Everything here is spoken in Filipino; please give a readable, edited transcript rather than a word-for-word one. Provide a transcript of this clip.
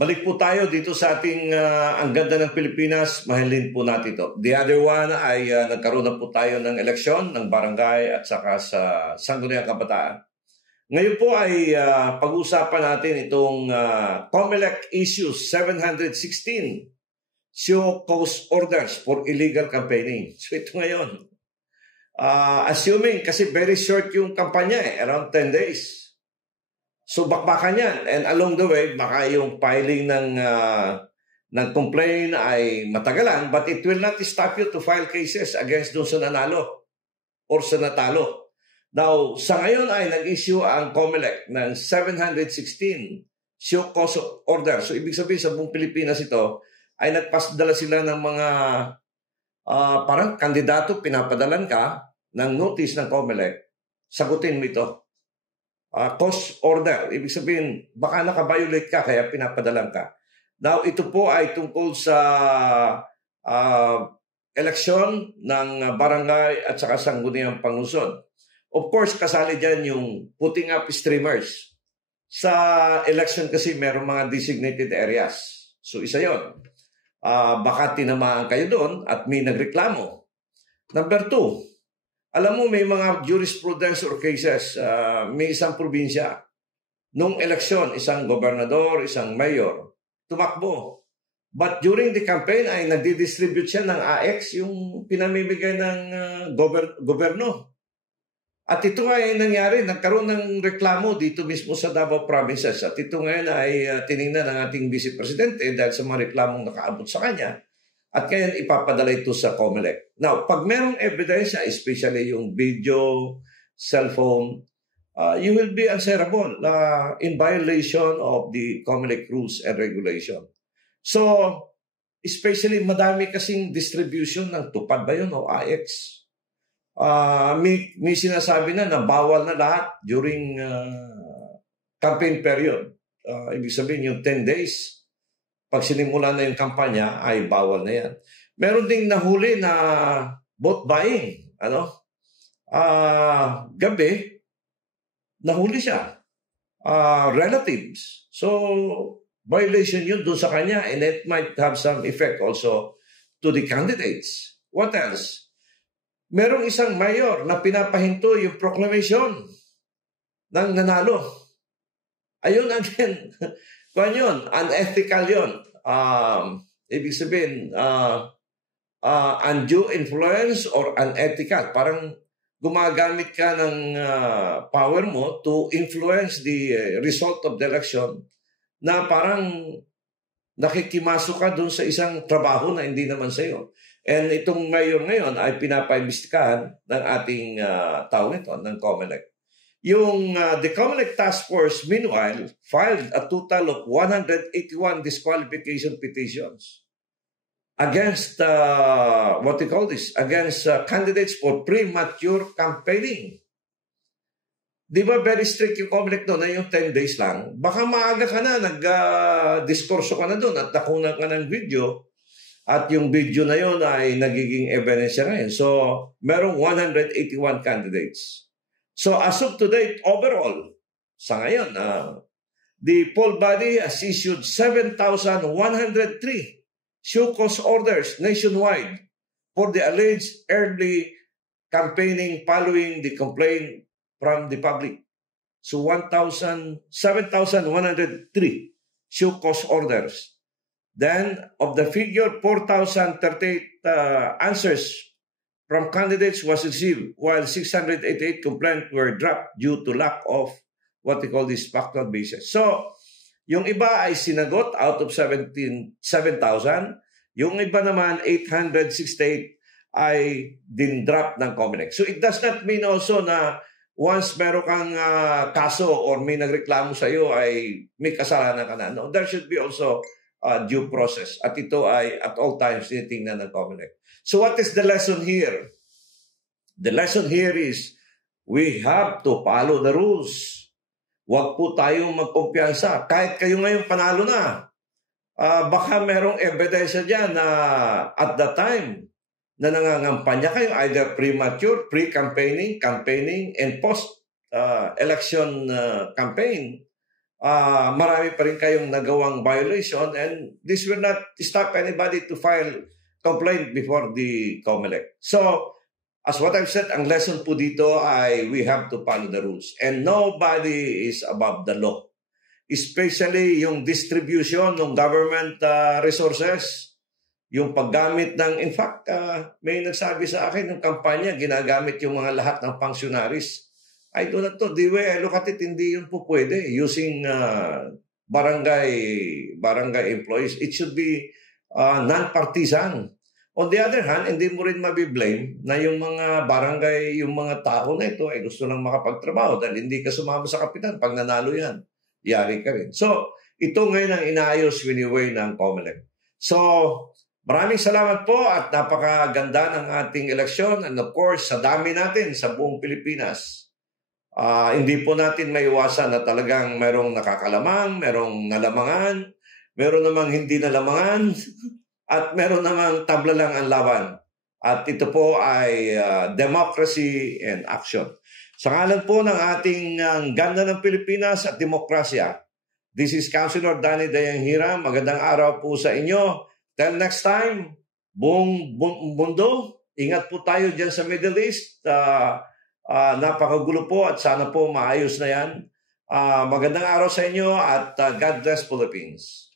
Balik po tayo dito sa ating Ang Ganda ng Pilipinas, mahalin po natin ito. The other one ay nagkaroon na po tayo ng eleksyon ng barangay at saka sa Sangguniang Kabataan. Ngayon po ay pag-uusapan natin itong COMELEC Issues 716, Show Cause Orders for Illegal Campaigning. So ito ngayon. Assuming, kasi very short yung kampanya around 10 days. So bakbakan yan. And along the way, baka yung filing ng complaint ay matagalan, but it will not stop you to file cases against dun sa nanalo or sa natalo. Now, sa ngayon ay nag-issue ang COMELEC ng 716 show cause order. So ibig sabihin sa buong Pilipinas ito ay nagpasadala sila ng mga parang kandidato, pinapadalan ka ng notice ng COMELEC, sagutin mo ito. Cause order. Ibig sabihin, baka nakabiolate ka kaya pinapadalan ka. Now, ito po ay tungkol sa eleksyon ng barangay at saka sangguniang pangungsod. Of course, kasali dyan yung putting up streamers. Sa election kasi meron mga designated areas. So, isa yon. Baka tinamaan kayo doon at may nagreklamo. Number 2, alam mo, may mga jurisprudence or cases, may isang probinsya. Nung eleksyon, isang gobernador, isang mayor, tumakbo. But during the campaign ay nagdi-distribute siya ng AX, yung pinamimigay ng goberno. At ito ay nangyari, nagkaroon ng reklamo dito mismo sa Davao Provinces. At ito ngayon ay tinignan ng ating Vice Presidente dahil sa mga reklamong nakaabot sa kanya. At kaya ipapadala ito sa COMELEC. Now, pag merong ebidensya, especially yung video, cellphone, you will be answerable in violation of the COMELEC rules and regulation. So, especially madami kasing distribution ng tupad ba yun o AX? May sinasabi na bawal na lahat during campaign period. Ibig sabihin yung 10 days, pag sinimula na yung kampanya, ay bawal na yan. Meron ding nahuli na vote buying. Gabi, nahuli siya. Relatives. So, violation yun doon sa kanya and it might have some effect also to the candidates. What else? Merong isang mayor na pinapahinto yung proclamation ng nanalo. Ayun again. Kung yun, unethical yun. Ibig sabihin, undue influence or unethical. Parang gumagamit ka ng power mo to influence the result of the election na parang nakikimaso ka dun sa isang trabaho na hindi naman sa'yo. And itong mayor ngayon ay pinapaimbestigahan ng ating tao nito, ng COMELEC. Yung the COMELEC Task Force, meanwhile, filed a total of 181 disqualification petitions against, against candidates for premature campaigning. Di ba very strict yung COMELEC doon na yung 10 days lang? Baka maaga ka na, nag-diskurso ka na doon at nakunan ka ng video at yung video na yun ay nagiging evidence ngayon. So, merong 181 candidates. So as of today, overall, sa ngayon, the poll body has issued 7,103 show cause orders nationwide for the alleged early campaigning following the complaint from the public. So 7,103 show cause orders. Then, of the figure, 4,038 answers from candidates was received, while 688 complaints were dropped due to lack of what they call this factual basis. So, yung iba ay sinagot out of 7,000. Yung iba naman, 868 ay din-drop ng COMELEC. So, it does not mean also na once meron kang kaso or may nagreklamo sa iyo ay may kasalanan ka na. No, there should be also due process. At ito ay at all times tinitingnan ng COMELEC. So what is the lesson here? The lesson here is we have to follow the rules. Huwag po tayong magkumpiyansa. Kahit kayo ngayon panalo na, baka merong ebidensya dyan na at the time na nangangampanya kayo, either premature, pre-campaigning, campaigning, and post-election campaign, marami pa rin kayong nagawang violation, and this will not stop anybody to file complaint before the COMELEC. So, as what I've said, ang lesson po dito ay we have to follow the rules. And nobody is above the law. Especially yung distribution ng government resources. Yung paggamit ng, in fact, may nagsabi sa akin, yung kampanya, ginagamit yung mga lahat ng functionaries. I do not know. The way I look at it, hindi yun po pwede. Using barangay employees. It should be non-partisan. On the other hand, hindi mo rin mabiblame na yung mga barangay, yung mga tao na ito ay gusto lang makapagtrabaho dahil hindi ka sumama sa kapitan. Pag nanalo yan, yari ka rin. So, ito ngayon ang inaayos anyway ng COMELEC. So, maraming salamat po at napakaganda ng ating eleksyon. And of course, sa dami natin sa buong Pilipinas, hindi po natin maiwasan na talagang merong nakakalamang, merong nalamangan, meron namang hindi nalamangan, at meron namang tabla lang ang laban. At ito po ay democracy and action. Sa ngalan po ng ating ganda ng Pilipinas at demokrasya, this is Councilor Danny Dayanghira. Magandang araw po sa inyo. Till next time, buong mundo, ingat po tayo dyan sa Middle East. Napakagulo po at sana po maayos na yan. Magandang araw sa inyo at God bless Philippines.